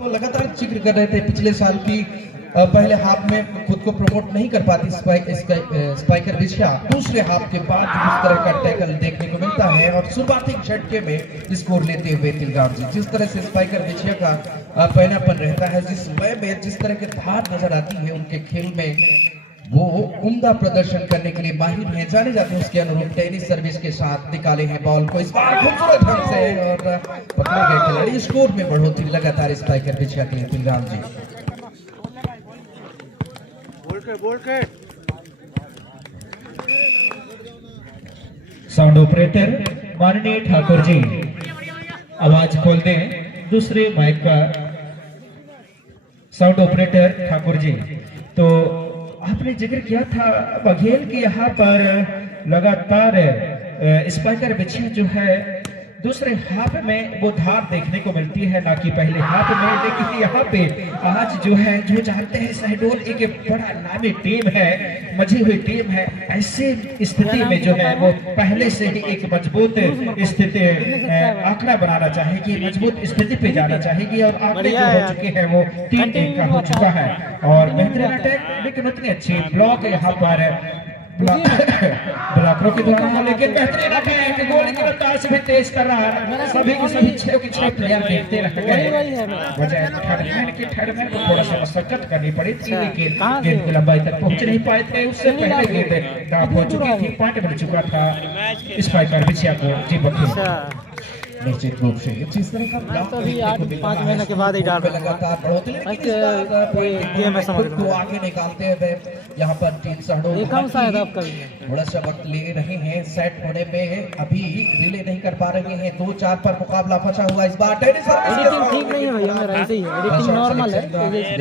तो लगातार जिक्र कर रहे थे पिछले साल की पहले हाफ में खुद को प्रमोट नहीं कर पाती स्पाइकर विजया, दूसरे हाफ के बाद जिस तरह का टैकल देखने को मिलता है और शुरुआती झटके में स्कोर लेते हुए तिलगाम जी, जिस तरह से स्पाइकर विजया का पहनापन रहता है, जिस वय में जिस तरह के धार नजर आती है उनके खेल में, वो उम्दा प्रदर्शन करने के लिए माहिर हैं, जाने जाते हैं। उसके अनुरूप टेनिस सर्विस के साथ निकाले हैं बॉल को, इस बार खूबसूरत ढंग से और पकड़े गए खिलाड़ी, स्कोर में बढ़ोतरी लगातार स्पाइकर विजया के लिए तिलगाम जी। साउंड ऑपरेटर माननीय ठाकुर जी आवाज खोल दें, दूसरे माइक का साउंड ऑपरेटर ठाकुर जी। तो आपने जिक्र किया था बघेल की यहाँ पर लगातार स्पाइकर विजया जो है दूसरे हाफ में वो धार देखने को मिलती है, ना कि पहले हाफ में। लेकिन यहाँ पे आज जो है, जो जानते हैं शहडोल एक बड़ा नामी टीम है, मजी हुई टीम है, ऐसे स्थिति में जो है वो पहले से ही एक मजबूत स्थिति आंकड़ा बनाना चाहेगी, मजबूत स्थिति पे जाना चाहेगी और आंकड़े जो हो चुके हैं वो 3-1 का हो चुका है। और बेहतरीन अटैक, लेकिन उतनी अच्छी ब्लॉक यहाँ पर ब्लॉकरों के द्वारा, लेकिन बेहतरीन अटैक, गोली की रफ्तार से भी तेज कर रहा है, सभी के सभी 6 प्लेयर देखते रह गए, बजाय ठहरने को थोड़ा सा मशक्कत करनी पड़ी थी, लेकिन गेंद की लंबाई तक पहुंच नहीं पाए थे। उससे पहले गेंद ड्रॉप हो चुकी थी, पॉइंट मिल चुका था स्पाइकर विजया को जी बघेल। निश्चित रूप से जिस तरह का तो अभी 8-5 महीने के बाद ही डाल लगातार बढ़ोतरी को आगे निकालते हुए यहाँ पर टीम शहडोल थोड़ा सा वक्त ले रहे हैं सेट होने में, अभी रिले नहीं कर पा रहे हैं। 2-4 पर मुकाबला फंसा हुआ इस बार। टेनिस ठीक नहीं है भैया, मेरा ऐसे ही है, एडिटिंग नॉर्मल है,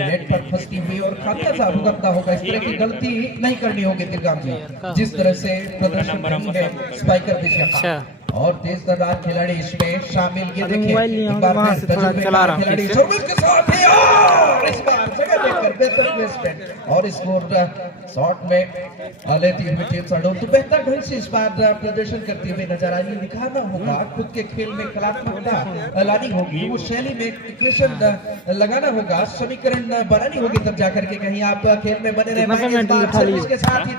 नेट पर फंसती हुई और खासा सा भुगतना होगा, इस तरह की गलती नहीं करनी होगी तिलगाम जी, जिस तरह से प्रदर्शन है स्पाइकर विजया और तेज तर्रार खिलाड़ी इसमें शामिल। ये देखिए एक बार चला रहा खिलाड़ी सर्विस के साथ ही और इस बार जगह देखकर बेहतर प्लेसमेंट और स्कोर शॉट में लेती हुई टीम शहडोल तो बेहतर ढंग से इस बार प्रदर्शन करते हुए नजर आई। दिखाना होगा खुद के खेल में कलात्मकता लानी होगी, वो शैली में इक्वेशन लगाना होगा, समीकरण बनानी होगी, तब जाकर के कहीं आप खेल में बने रहे। सर्विस के साथ ही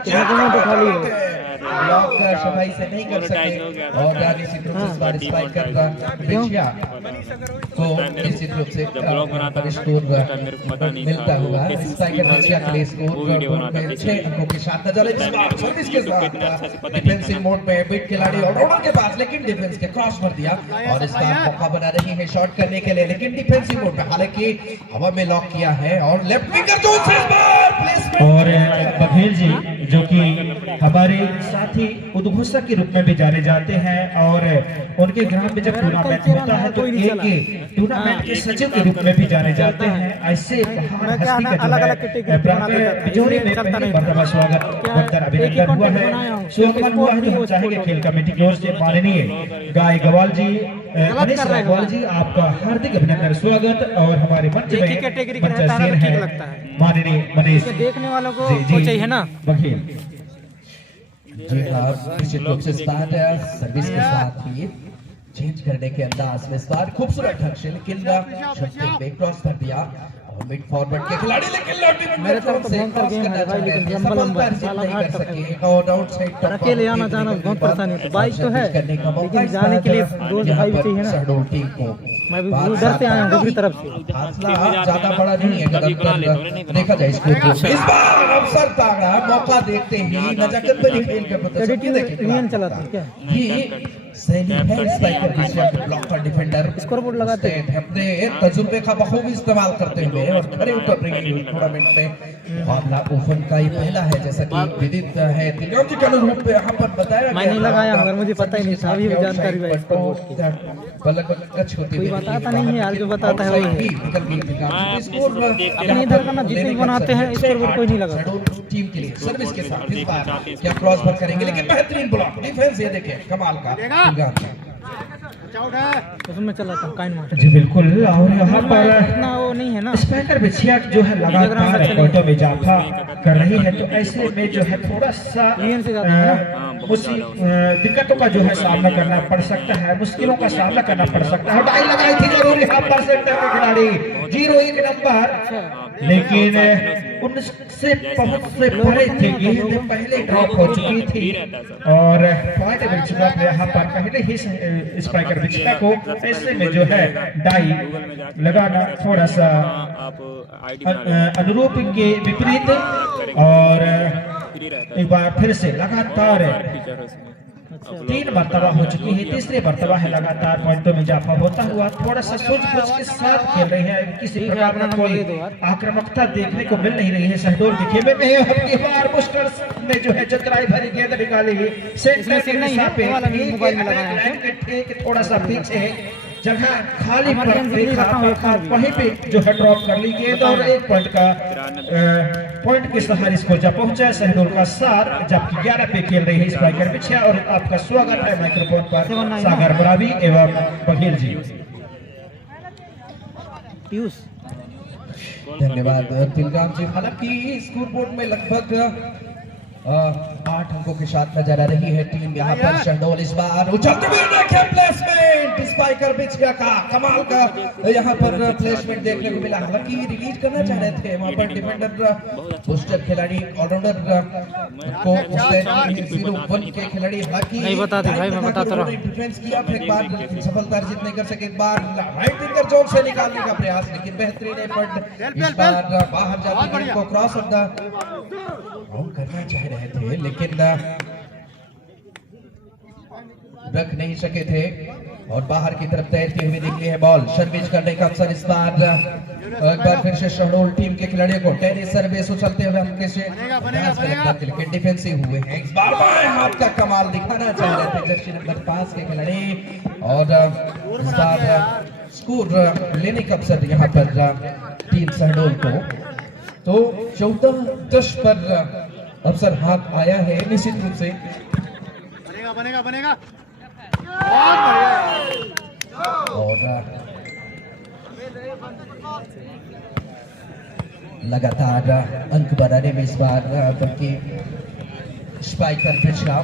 ब्लॉक सफाई से नहीं कर सके और निश्चित रूप से इस बार स्पाइकर विजया को निश्चित रूप से स्कोर मिलता हुआ स्पाइकर विजया के लिए स्कोर 6 अंकों के साथ नजर इस बार सर्विस के साथ डिफेंसिव मोड में बीट खिलाड़ी और ऑर्डर के पास, लेकिन डिफेंस के क्रॉस कर दिया और इसका मौका बना रही है शॉट करने के लिए, लेकिन डिफेंसिव मोड में हालांकि हवा में लॉक किया है और लेफ्ट विंगर जो इस बार प्लेसमेंट और बघेल जी जो कि हमारे साथी उद्घोषक के रूप में भी जाने जाते हैं और उनके ग्राम में जब टूर्नामेंट होता है तो एक टूर्नामेंट के सचिव के रूप में भी जाने जाते हैं। ऐसे हस्ती का जो है बिजोरी में पहली मर्तबा स्वागत वंदन अभिनंदन हुआ है, स्वागत हुआ है। तो हम चाहेंगे खेल कमेटी की ओर से माननीय गाय गवाल जी, मनीष गवाल जी, आपका हार्दिक अभिनंदन स्वागत और हमारे मंच में मंचासीन है माननीय मनीष देखने वालों को चाहिए ना बघेल जी हाँ, निश्चित रूप से सर्विस के साथ ही चेंज करने के अंदाज में इस बार खूबसूरत ढंग से, लेकिन छक्के पे क्रॉस कर दिया और मिड फॉरवर्ड के खिलाड़ी, लेकिन मेरे तरफ तो भयंकर गेम है भाई, लेकिन लंबा लंबा कर सके और आउटसाइड अकेले आना जाना बहुत परेशानी होती है। बाइक तो है लेकिन जाने के लिए रोज भाई भी चाहिए ना। मैं भी उधर से आया हूँ दूसरी तरफ से, फासला ज्यादा बड़ा नहीं है देखा जाए इसको। इस बार अवसर पागा, मौका देखते ही नजाकत में खेल का प्रदर्शन चला था क्या ये शैली है स्पाइकर विजया के ब्लॉकर डिफेंडर स्कोरबोर्ड लगाते हैं अपने तजुर्बे का बखूबी इस्तेमाल करते हुए और खड़े उतरने टूर्नामेंट में मुकाबला ओपन का ही पहला है, जैसा कि विदित है तिलगाम जी के अनुरूप यहाँ पर बताया मैं नहीं लगाया मगर मुझे पता ही नहीं था, अभी जानकारी हुई स्कोरबोर्ड की। कोई बताता नहीं है यार, जो बताता है वही अपने इधर का ना जितने बनाते हैं स्कोरबोर्ड कोई नहीं लगा टीम के लिए। सर्विस के साथ इस बार क्या क्रॉस पर करेंगे, लेकिन बेहतरीन ब्लॉक डिफेंस, ये देखें कमाल का उसमें चला था काइन मार जी बिल्कुल। और यहाँ पर इतना वो नहीं है है ना, स्पाइकर बिछिया जो है लगातार पॉइंटों में इजाफा कर रही है, तो ऐसे में जो है थोड़ा सा दिक्कतों का जो है सामना करना पड़ सकता है, मुश्किलों का सामना करना पड़ सकता है। डाई लगाई थी जरूर यहाँ पर सेंटर के खिलाड़ी 0-1 नंबर, लेकिन उनसे बहुत से परे थे, गेंद पहले ड्रॉप हो चुकी थी और पॉइंट मिल चुका था यहाँ पर पहले ही स्पाइकर बिछिया को। ऐसे में जो है डाई लगाना थोड़ा सा अनुरूप के विपरीत, और एक बार फिर से लगातार 3 मरतबा हो चुकी है, तीसरी मरतबा है लगातार पॉइंटों में इजाफा होता हुआ। थोड़ा सा सूझबूझ के साथ खेल रहे हैं, किसी प्रकार का कोई आक्रामकता देखने को मिल नहीं रही है शहडोल के खेमे में। अब की बार बुस्टर्स ने जो है चतुराई भरी गेंद निकाली सेंटर के दिशा पे, ठीक थोड़ा सा पीछे जगह खाली पर देखा, वहीं पे जो है ड्रॉप कर ली गेंद और 1 पॉइंट का पॉइंट के सहारे स्कोर जब पहुंचा शहडोल का 7, जबकि 11 पे खेल रही है स्पाइकर बिछिया। और आपका स्वागत है माइक्रोफोन पर सागर बरावी एवं बघेल जी। पीयूष धन्यवाद तिलगाम जी। हालांकि स्कोर बोर्ड में लगभग 8 अंकों के साथ नजर आ रही है टीम यहाँ पर शहडोल। इस बार उछलते हुए देखें प्लेसमेंट स्पाइकर बिछिया का, कमाल का यहाँ पर प्लेसमेंट देखने को मिला। हालांकि रिलीज करना चाह रहे थे वहाँ पर डिफेंडर बूस्टर खिलाड़ी, ऑलराउंडर को 0-1 के खिलाड़ी, हालांकि नहीं बताते भाई, मैं बताता रहा। डिफेंस किया, एक बार सफलता अर्जित नहीं कर सके, एक बार राइट फिंगर जोन से निकालने का प्रयास, लेकिन बेहतरीन एफर्ट। इस बार बाहर जाती गेंद को क्रॉस ऑफ द आउट करना चाह रहे थे, लेकिन रख नहीं सके थे और बाहर की तरफ तैरती हुई निकली है बॉल। सर्विस करने का अवसर इस बार एक बार फिर से शहडोल टीम के खिलाड़ियों को टेनिस सर्विस उछलते हुए हल्के से लेकिन डिफेंसिव हुए हैं। इस बार बाएं हाथ का कमाल दिखाना चाह रहे थे जर्सी नंबर 5 के खिलाड़ी, और इस बार स्कोर लेने का अवसर यहाँ पर टीम शहडोल को। तो 14-10 पर अवसर हाथ आया है निश्चित रूप से। बनेगा और लगातार अंक बनाने में इस बार बल्कि स्पाइकर बिछिया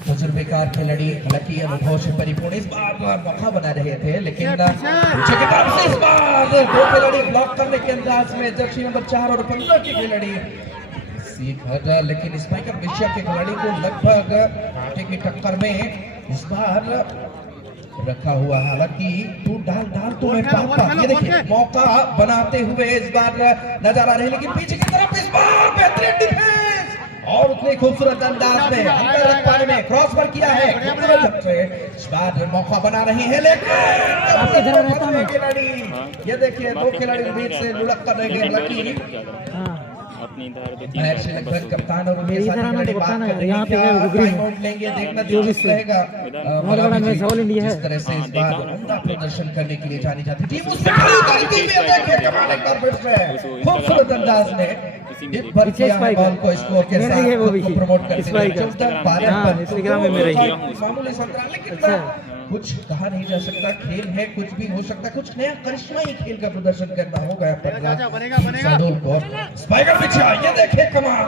तजुर्बेकार खिलाड़ी, हालांकि अनुभव से परिपूर्ण, इस बार मौका बना रहे थे, लेकिन पीछे की तरफ से इस बार 2 खिलाड़ी ब्लॉक करने के अंदाज में जर्सी नंबर 4 और 15 के खिलाड़ी सीख, लेकिन स्पाइकर बिछिया के खिलाड़ी को लगभग आटे की टक्कर में इस बार रखा हुआ। हालांकि तू डाल तो मैं पापा, ये देखिए मौका बनाते हुए इस बार नजर आ रहे हैं, लेकिन पीछे की तरफ इस बार बेहतरीन डिफेंस और उतने खूबसूरत अंदाज में अंदर रख पाने में क्रॉस पर किया है खूबसूरत से। इस बार मौका बना रहे हैं, लेकिन खिलाड़ी ये देखिए 2 खिलाड़ी बीच से लुढ़क कर रहे हैं। हालांकि से लगभग कप्तान और उमेश बात कर रही है, टाइम आउट लेंगे, देखना दिलचस्प रहेगा। जिस तरह से इस बार उम्दा प्रदर्शन करने के लिए जानी जाती थी, खूबसूरत अंदाज में बॉल को स्कोर के साथ प्रमोट करते मामूली संतरा, लेकिन कुछ कहा नहीं जा सकता, खेल है, कुछ भी हो सकता है, कुछ नया करिश्मा ही खेल का प्रदर्शन करना होगा। स्पाइकर बिछिया, ये देखिए कमाल,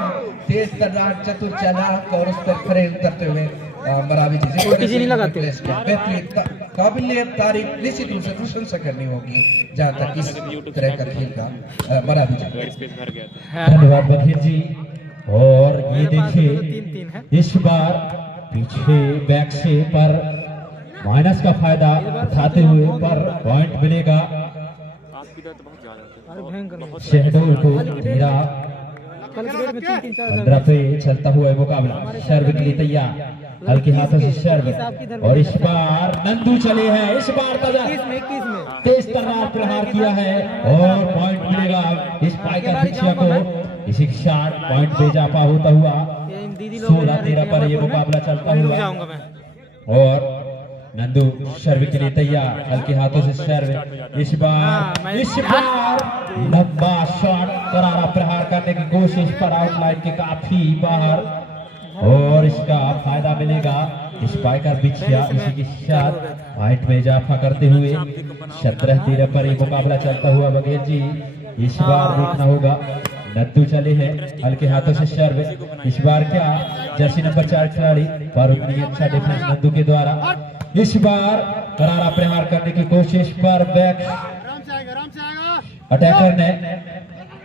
तेज तर्रार, चतुर चालाक और उस पर खड़े उतरते हुए बरावी जी बेहतरीन काबिलियत तारीफ निश्चित रूप से प्रशंसा करनी होगी जहाँ तक इस तरह का खेल का बरावी जी। धन्यवाद बघेल जी। और ये देखिए इस बार पीछे बैक से पर माइनस का फायदा उठाते हुए पर पॉइंट मिलेगा शहडोल को। 15 पे चलता हुआ मुकाबला, सर्व के लिए तैयार, हल्के हाथों से सर्व, और इस बार नंदू चले हैं, इस बार तेज तर्रार प्रहार किया है और पॉइंट मिलेगा स्पाइकर बिछिया को। इसी के साथ पॉइंट पे इजाफा होता हुआ 16-13 पर ये मुकाबला चलता हुआ, और नंदू सर्व के लिए तैयार, हल्के हाथों से सर्व। इस बार लंबा शॉट, करारा प्रहार करने की कोशिश पर आउटलाइन के काफी बाहर, और इसका फायदा मिलेगा स्पाइकर बिछिया। इसी के साथ पॉइंट में इजाफा करते हुए 17-13 पर ये मुकाबला चलता हुआ बघेल जी। इस बार देखना होगा नद्दू चले हैं हल्के हाथों से सर्व। इस बार क्या जर्सी नंबर 4 खिलाड़ी पर उतनी अच्छा डिफेंस नद्दू के द्वारा इस बार करारा प्रहार करने की कोशिश पर बैक आराम से आएगा अटैकर ने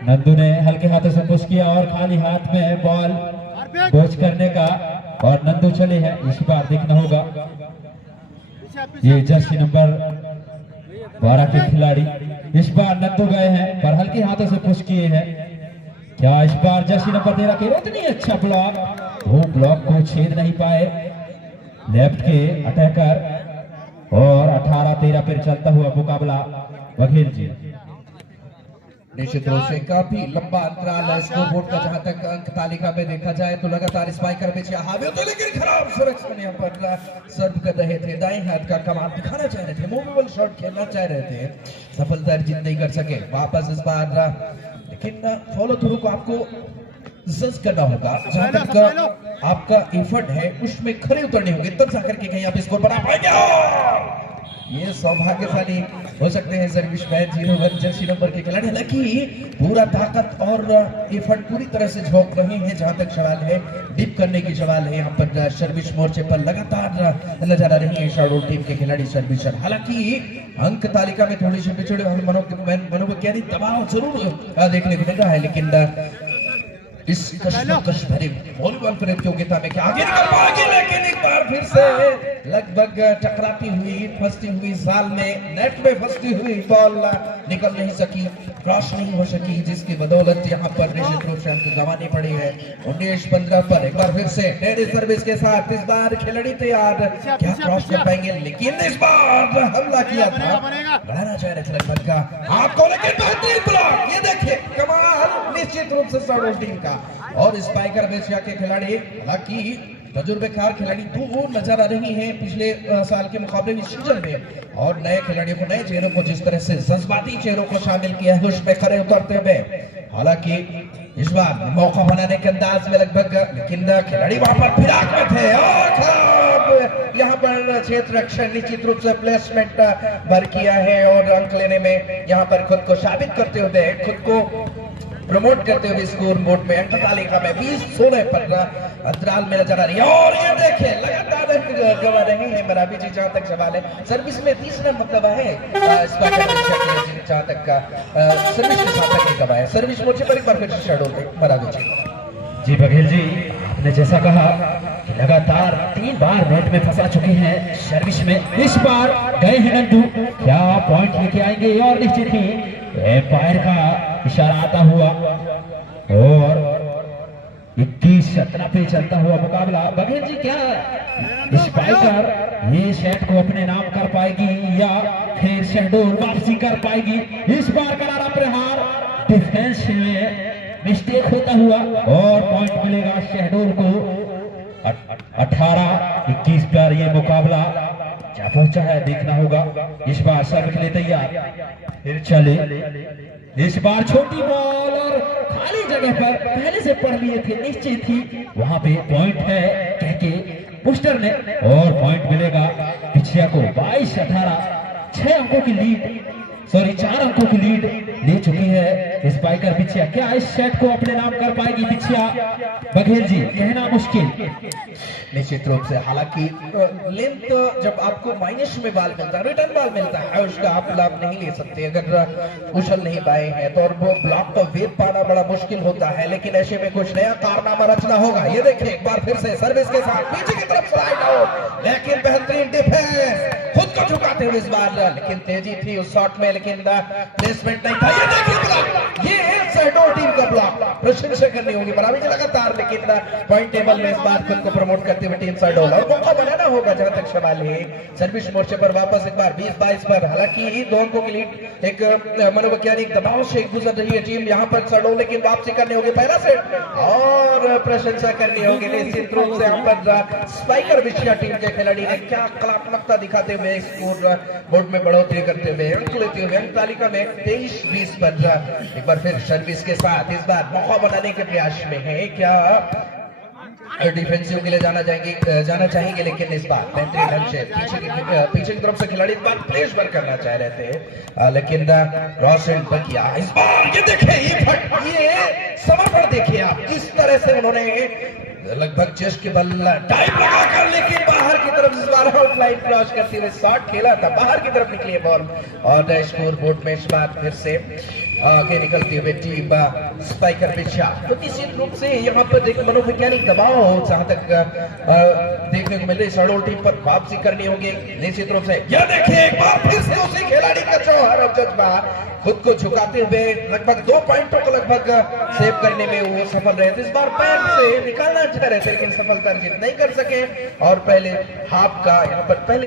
नंदू ने हल्के हाथों से पुश किया और खाली हाथ में बॉल कोच करने का और नंदू चले हैं। इस बार देखना होगा ये जर्सी नंबर 12 के खिलाड़ी इस बार नंदू गए हैं पर हल्के हाथों से पुश किए हैं। क्या इस बार जर्सी नंबर 13 के इतनी अच्छा ब्लॉक वो ब्लॉक को छेद नहीं पाए लेफ्ट के अटैकर और 18-13 पर चलता हुआ मुकाबला बघेल जी। निश्चित रूप से काफी लंबा अंतराल है स्कोरबोर्ड का जहां तक अंक तालिका में देखा जाए तो लगातार स्पाइकर पीछे हावी होते लेकिन खराब सुरक्षण यहाँ पर सर्व कर रहे थे। दाएं हाथ का कमाल दिखाना चाह रहे थे मूवेबल शॉट खेलना चाह रहे थे सफलता अर्जित नहीं कर सके। वापस इस बार लेकिन फॉलो थ्रू को आपको जज करना होगा जहां तक आपका एफर्ट है उसमें खड़े उतरने होंगे तब जाकर के कहीं आप स्कोर बना पाएंगे। ये सौभाग्यशाली हो सकते हैं सर्विसमैन 01 जर्सी नंबर के खिलाड़ी हालांकि पूरा ताकत और एफर्ट पूरी तरह से झोंक रहे हैं। जहां तक सवाल है डिप करने की सवाल है यहाँ पर सर्विस मोर्चे पर लगातार नजर आ रही है शाडो टीम के खिलाड़ी सर्विसर। हालांकि अंक तालिका में थोड़ी सी पिछड़े मनोवैज्ञानिक दबाव जरूर देखने को मिला है लेकिन इस कश भरे वॉलीबॉल प्रतियोगिता में क्या आगे निकल पाएंगे लेकिन एक बार फिर से लगभग टकराती हुई फंसती हुई जाल में नेट में फंसती हुई बॉल निकल नहीं सकी क्रॉस नहीं हो सकी जिसकी बदौलत यहाँ पर निश्चित रूप से हमको गंवानी पड़ी है। 19-15 पर एक बार फिर से टेडी सर्विस के साथ इस बार खिलाड़ी तैयार क्या क्रॉस कर पाएंगे लेकिन इस बार हमला किया था बढ़ाना चाह रहे थे लगभग का आपको लेकिन बेहतरीन ब्लॉक ये देखिए कमाल निश्चित रूप से साडो टीम का और स्पाइकर बेचिया के खिलाड़ी हालांकि तजुर्बेकार खिलाड़ी दूर नजर आ रही हैं पिछले साल के मुकाबले में सीजन में और नए खिलाड़ियों को नए चेहरों को जिस तरह से जज्बाती चेहरों को शामिल किया है उसमें खड़े उतरते हुए हालांकि इस बार मौका बनाने के अंदाज में लगभग लेकिन खिलाड़ी वहां पर फिराक में थे और यहाँ पर क्षेत्र रक्षण निश्चित रूप से प्लेसमेंट भर किया है और अंक लेने में यहाँ पर खुद को साबित करते हुए खुद को प्रमोट करते हुए स्कोर बोर्ड में अंक तालिका में 20-16 पर अंतराल में नजर आ रही है और ये देखिए लगातार अंक गंवा रहे हैं बराबर जी। जहां तक सवाल है सर्विस में 30 रन मतलब है जहां तक का सर्विस के साथ तक गंवा है सर्विस मोर्चे पर एक बार फिर शॉट होते बराबर जी बघेल जी आपने जैसा कहा लगातार 3 बार नेट में फंसा चुके हैं सर्विस में इस बार गए हैं नंदू क्या पॉइंट लेके आएंगे और निश्चित ही एम्पायर का इशारा आता हुआ और 21-17 पे चलता हुआ मुकाबला। बघेल जी क्या स्पाइकर ये सेट को अपने नाम कर पाएगी या फिर शहडोल वापसी कर पाएगी? इस बार करारा प्रहार डिफेंस में मिस्टेक होता हुआ और पॉइंट मिलेगा शहडोल को। 18-21 पर ये मुकाबला क्या पहुंचा है देखना होगा। इस बार सर्व के लिए तैयार फिर चले इस बार छोटी बॉल और खाली जगह पर पहले से पढ़ लिए थे निश्चित ही वहां पे पॉइंट है कह के पुस्टर ने और पॉइंट मिलेगा पिछिया को। 22-18 6 अंकों की लीड 4 अंकों की लीड ले चुकी है स्पाइकर पिछिया। क्या इस सेट को अपने नाम कर पाएगी पिछिया? बघेल जी कहना मुश्किल निश्चित रूप से। हालांकि लेंथ जब आपको माइनस में बाल मिलता है रिटर्न बाल मिलता है उसका आप लाभ नहीं ले सकते अगर उछल नहीं पाए हैं तो और वो ब्लॉक का वेब पाना बड़ा मुश्किल होता है लेकिन ऐसे में कुछ नया कारनामा रचना होगा। ये देखिए एक बार फिर से सर्विस के साथ पीछे की तरफ स्लाइड आउट लेकिन बेहतरीन डिफेंस खुद को झुकाते हुए इस बार लेकिन तेजी थी उस शॉट में लेकिन प्लेसमेंट नहीं था। ये देखिए ब्लॉक ये शहडोल टीम का ब्लॉक प्रशंसा करनी होगी बराबर लगातार लेकिन पॉइंट टेबल में इस बार खुद को प्रमोट करते हुए टीम शहडोल और मौका बनाना होगा जहां तक सवाल है सर्विस मोर्चे पर वापस एक बार 20-22 पर। हालांकि 2 अंकों की लीड एक मनोवैज्ञानिक दबाव से गुजर रही है टीम यहाँ पर शहडोल लेकिन वापसी करनी होगी पहला सेट और प्रशंसा करनी होगी निश्चित रूप से यहाँ पर स्पाइकर विशिया टीम के खिलाड़ी ने क्या कलात्मकता दिखाते हुए स्कोर बोर्ड में बढ़ोतरी करते हुए अंक लेते हुए अंक तालिका में 23-20 पर एक बार फिर सर्विस के साथ इस बार मौका बनाने के प्रयास में है। क्या डिफेंसिव के लिए जाना चाहेंगे, लेकिन इस बार बेहतरीन ढंग से पीछे की तरफ से खिलाड़ी इस बार प्लेस वर्क करना चाह रहे थे, लेकिन रोशन बकिया इस बार ये देखिए ये समर्पण देखिए आप किस तरह से उन्होंने लगभग चेस्ट के बल टाइप लगाकर, लेकिन बाहर की तरफ इस बार आउटलाइन क्रॉस करते हुए शॉट खेला था, बाहर की तरफ निकली है बॉल और स्कोर बोर्ड में इस बार फिर से आगे निकलती हुई टीम स्पाइकर पिछा। तो निश्चित रूप से यहाँ पर एक मनोवैज्ञानिक दबाव जहां तक देखने को मिल रही शहडोल टीम पर वापसी करनी होगी निश्चित रूप से। यह देखिए एक बार फिर से उसी खिलाड़ी का जौहर और जज्बा खुद को झुकाते हुए लगभग 2 पॉइंटों को लगभग सेव करने में वो सफल रहे थे। इस बार पैर से निकालना चाह रहे थे लेकिन सफलता अर्जित नहीं कर सके और पहले हाफ का यहाँ पर पहले